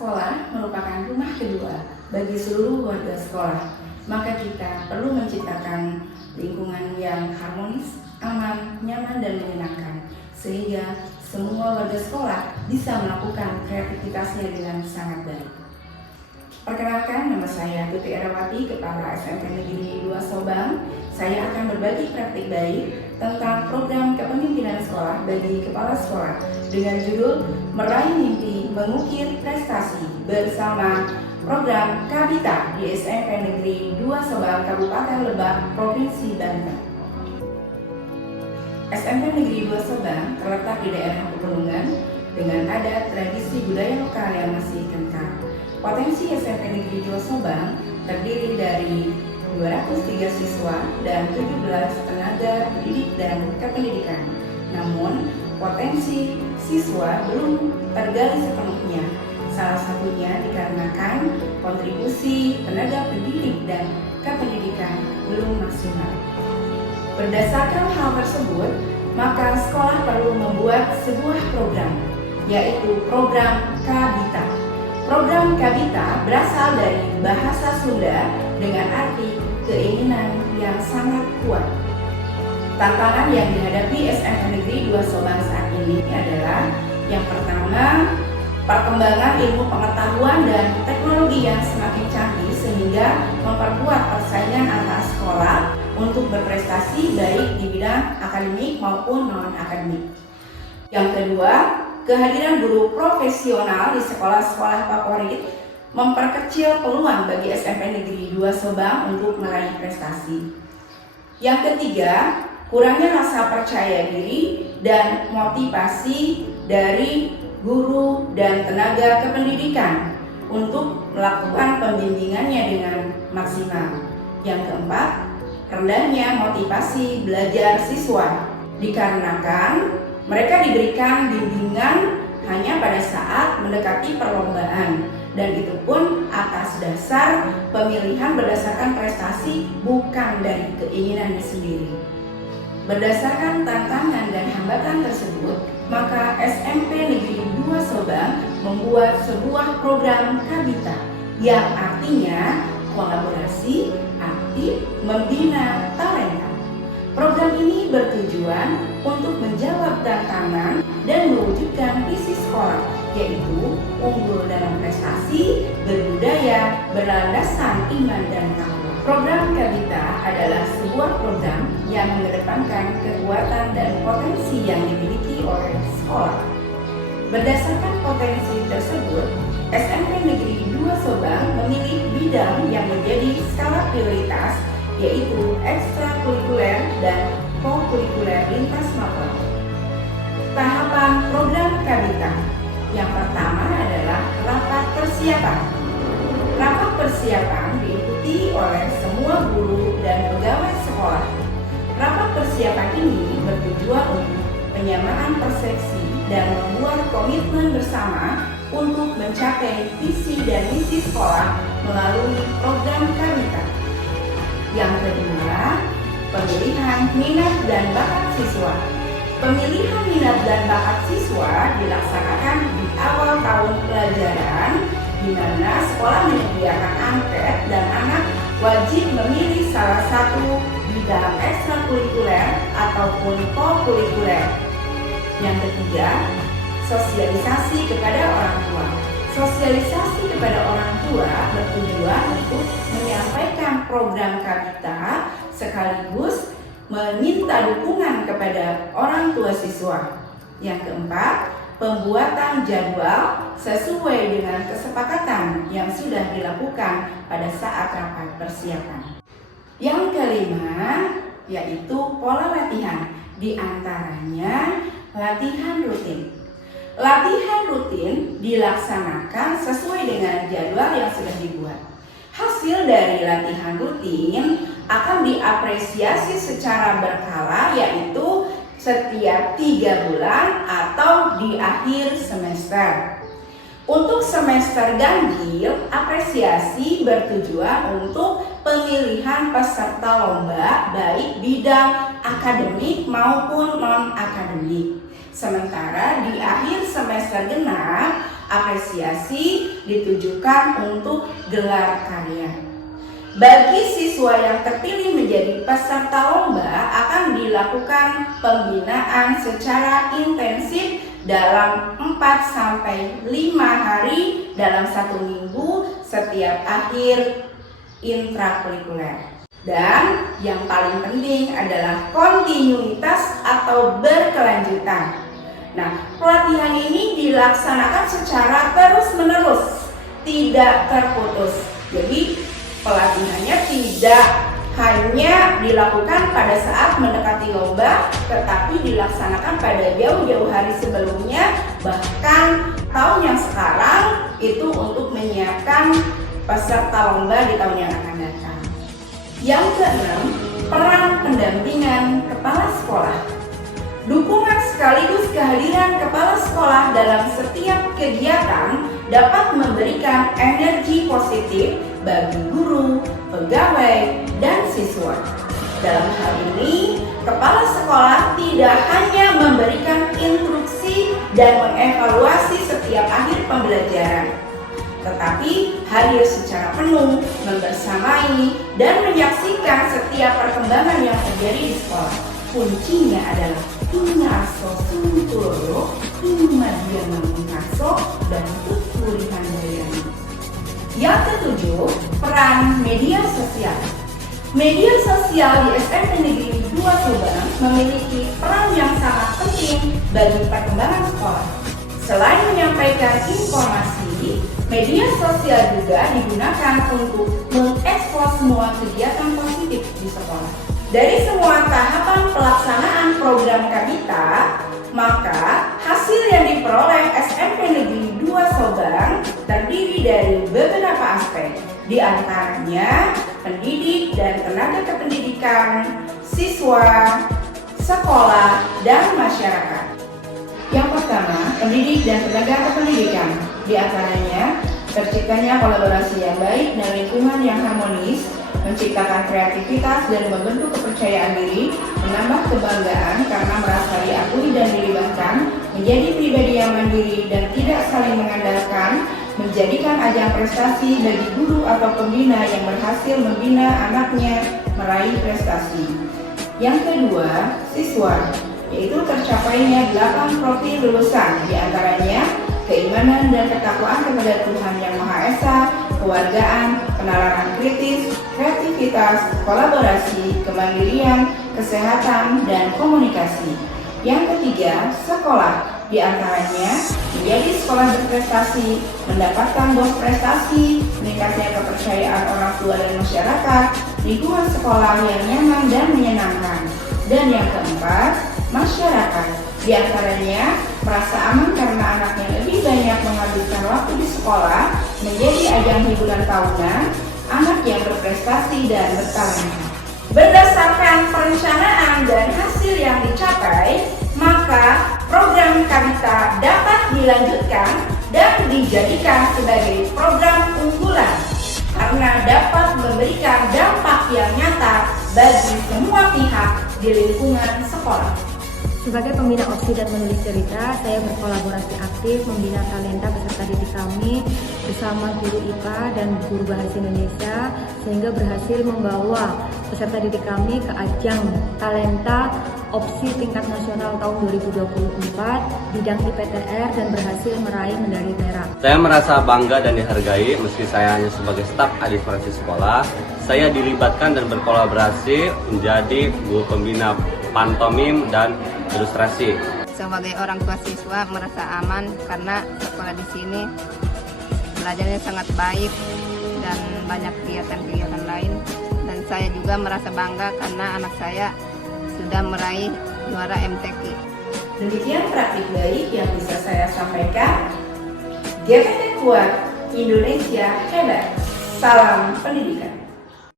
sekolah merupakan rumah kedua bagi seluruh warga sekolah, maka kita perlu menciptakan lingkungan yang harmonis, aman, nyaman, dan menyenangkan, sehingga semua warga sekolah bisa melakukan kreativitasnya dengan sangat baik. Perkenalkan, nama saya Tuti Erawati, Kepala SMP Negeri 2 Sobang. Saya akan berbagi praktik baik tentang program kepemimpinan sekolah bagi kepala sekolah dengan judul Meraih Mimpi Mengukir Prestasi bersama program Kabita di SMP Negeri 2 Sobang, Kabupaten Lebak, Provinsi Banten. SMP Negeri 2 Sobang terletak di daerah pegunungan dengan adat, tradisi, budaya lokal yang masih kental. Potensi SMP Negeri 2 Sobang terdiri dari 203 siswa dan 17 tenaga pendidik dan kependidikan. Namun, potensi siswa belum tergali sepenuhnya. Salah satunya dikarenakan kontribusi tenaga pendidik dan kependidikan belum maksimal. Berdasarkan hal tersebut, maka sekolah perlu membuat sebuah program, yaitu program Kabita. Program Kabita berasal dari bahasa Sunda dengan arti keinginan yang sangat kuat. Tantangan yang dihadapi SMP Negeri 2 Sobang saat ini adalah yang pertama, perkembangan ilmu pengetahuan dan teknologi yang semakin canggih sehingga memperkuat persaingan antar sekolah untuk berprestasi baik di bidang akademik maupun non-akademik. Yang kedua, kehadiran guru profesional di sekolah-sekolah favorit memperkecil peluang bagi SMP Negeri 2 Sobang untuk meraih prestasi. Yang ketiga, kurangnya rasa percaya diri dan motivasi dari guru dan tenaga kependidikan untuk melakukan pembimbingannya dengan maksimal. Yang keempat, rendahnya motivasi belajar siswa dikarenakan mereka diberikan bimbingan hanya pada saat mendekati perlombaan, dan itu pun atas dasar pemilihan berdasarkan prestasi bukan dari keinginannya sendiri. Berdasarkan tantangan dan hambatan tersebut, maka SMP Negeri 2 Sobang membuat sebuah program Kabita yang artinya kolaborasi, aktif, membina talenta. Program ini bertujuan untuk menjawab tantangan dan mewujudkan visi sekolah, yaitu unggul dalam prestasi, berbudaya, berlandaskan iman dan takwa. Program Kabita adalah sebuah program yang mengedepankan kekuatan dan potensi yang dimiliki oleh sekolah. Berdasarkan potensi tersebut, SMP Negeri 2 Sobang memilih bidang yang menjadi skala prioritas, yaitu ekstrakurikuler dan kokurikuler lintas mapel. Tahapan program Kabita yang pertama adalah rapat persiapan. Rapat persiapan diikuti oleh semua guru dan pegawai sekolah. Rapat persiapan ini bertujuan untuk penyamaan persepsi dan membuat komitmen bersama untuk mencapai visi dan misi sekolah melalui program Kabita. Yang kedua, pemilihan minat dan bakat siswa. Pemilihan minat dan bakat siswa dilaksanakan di awal tahun pelajaran, di mana sekolah menyediakan angket dan anak wajib memilih salah satu bidang ekstrakurikuler ataupun kokurikuler. Yang ketiga, sosialisasi kepada orang tua. Sosialisasi kepada orang tua bertujuan untuk menyampaikan program Kabita sekaligus meminta dukungan kepada orang tua siswa. Yang keempat, pembuatan jadwal sesuai dengan kesepakatan yang sudah dilakukan pada saat rapat persiapan. Yang kelima, yaitu pola latihan, di antaranya latihan rutin. Latihan rutin dilaksanakan sesuai dengan jadwal yang sudah dibuat. Hasil dari latihan rutin akan diapresiasi secara berkala, yaitu setiap 3 bulan atau di akhir semester. Untuk semester ganjil, apresiasi bertujuan untuk pemilihan peserta lomba baik bidang akademik maupun non-akademik. Sementara di akhir semester genap, apresiasi ditujukan untuk gelar karya. Bagi siswa yang terpilih menjadi peserta lomba akan dilakukan pembinaan secara intensif dalam 4-5 hari dalam 1 minggu setiap akhir intrakurikuler. Dan yang paling penting adalah kontinuitas atau berkelanjutan. Nah, pelatihan ini dilaksanakan secara terus-menerus, tidak terputus. Jadi, pelatihannya tidak hanya dilakukan pada saat mendekati lomba, tetapi dilaksanakan pada jauh-jauh hari sebelumnya, bahkan tahun yang sekarang itu untuk menyiapkan peserta lomba di tahun yang akan datang. Yang keenam, peran pendampingan kepala sekolah. Dukungan sekaligus kehadiran kepala sekolah dalam setiap kegiatan dapat memberikan energi positif bagi guru, pegawai, dan siswa. Dalam hal ini, kepala sekolah tidak hanya memberikan instruksi dan mengevaluasi setiap akhir pembelajaran, tetapi hadir secara penuh, membersamai, dan menyaksikan setiap perkembangan yang terjadi di sekolah. Kuncinya adalah inna aso suntulolo, inna dia mengaso, dan tuturihan bayani. Yang ketujuh, peran media sosial. Media sosial di SMP Negeri 2 Subang memiliki peran yang sangat penting bagi perkembangan sekolah. Selain menyampaikan informasi, media sosial juga digunakan untuk mengekspos semua kegiatan positif di sekolah. Dari semua tahapan pelaksanaan program Kabita, maka hasil yang diperoleh SMP Negeri 2 Subang terdiri dari beberapa aspek, di antaranya pendidik dan tenaga kependidikan, siswa, sekolah, dan masyarakat. Yang pertama, pendidik dan tenaga kependidikan, di antaranya terciptanya kolaborasi yang baik dan lingkungan yang harmonis, menciptakan kreativitas dan membentuk kepercayaan diri, menambah kebanggaan karena merasa diakui dan dilibatkan, menjadi pribadi yang mandiri dan tidak saling mengandalkan, menjadikan ajang prestasi bagi guru atau pembina yang berhasil membina anaknya meraih prestasi. Yang kedua, siswa, yaitu tercapainya 8 profil lulusan, diantaranya keimanan dan ketakwaan kepada Tuhan Yang Maha Esa, kewargaan, penalaran kritis, kreativitas, kolaborasi, kemandirian, kesehatan, dan komunikasi. Yang ketiga, sekolah, diantaranya menjadi sekolah berprestasi, mendapatkan bos prestasi, meningkatnya kepercayaan orang tua dan masyarakat, lingkungan sekolah yang nyaman dan menyenangkan. Dan yang keempat, masyarakat, diantaranya merasa aman karena anaknya lebih banyak menghabiskan waktu di sekolah, menjadi ajang hiburan tahunan, anak yang berprestasi dan bertalenta. Berdasarkan perencanaan dan hasil yang dicapai, maka program Kabita dapat dilanjutkan dan dijadikan sebagai program unggulan karena dapat memberikan dampak yang nyata bagi semua pihak di lingkungan sekolah. Sebagai pembina opsi dan menulis cerita, saya berkolaborasi aktif membina talenta peserta didik kami bersama guru IPA dan guru Bahasa Indonesia sehingga berhasil membawa peserta didik kami ke ajang talenta opsi tingkat nasional tahun 2024 bidang IPTR dan berhasil meraih medali perak. Saya merasa bangga dan dihargai meski saya hanya sebagai staf administrasi sekolah. Saya dilibatkan dan berkolaborasi menjadi guru pembina pantomim dan ilustrasi. Sebagai orang tua siswa merasa aman karena sekolah di sini belajarnya sangat baik dan banyak kegiatan-kegiatan lain. Dan saya juga merasa bangga karena anak saya sudah meraih juara MTQ. Demikian praktik baik yang bisa saya sampaikan. GPT kuat, Indonesia hebat. Salam pendidikan.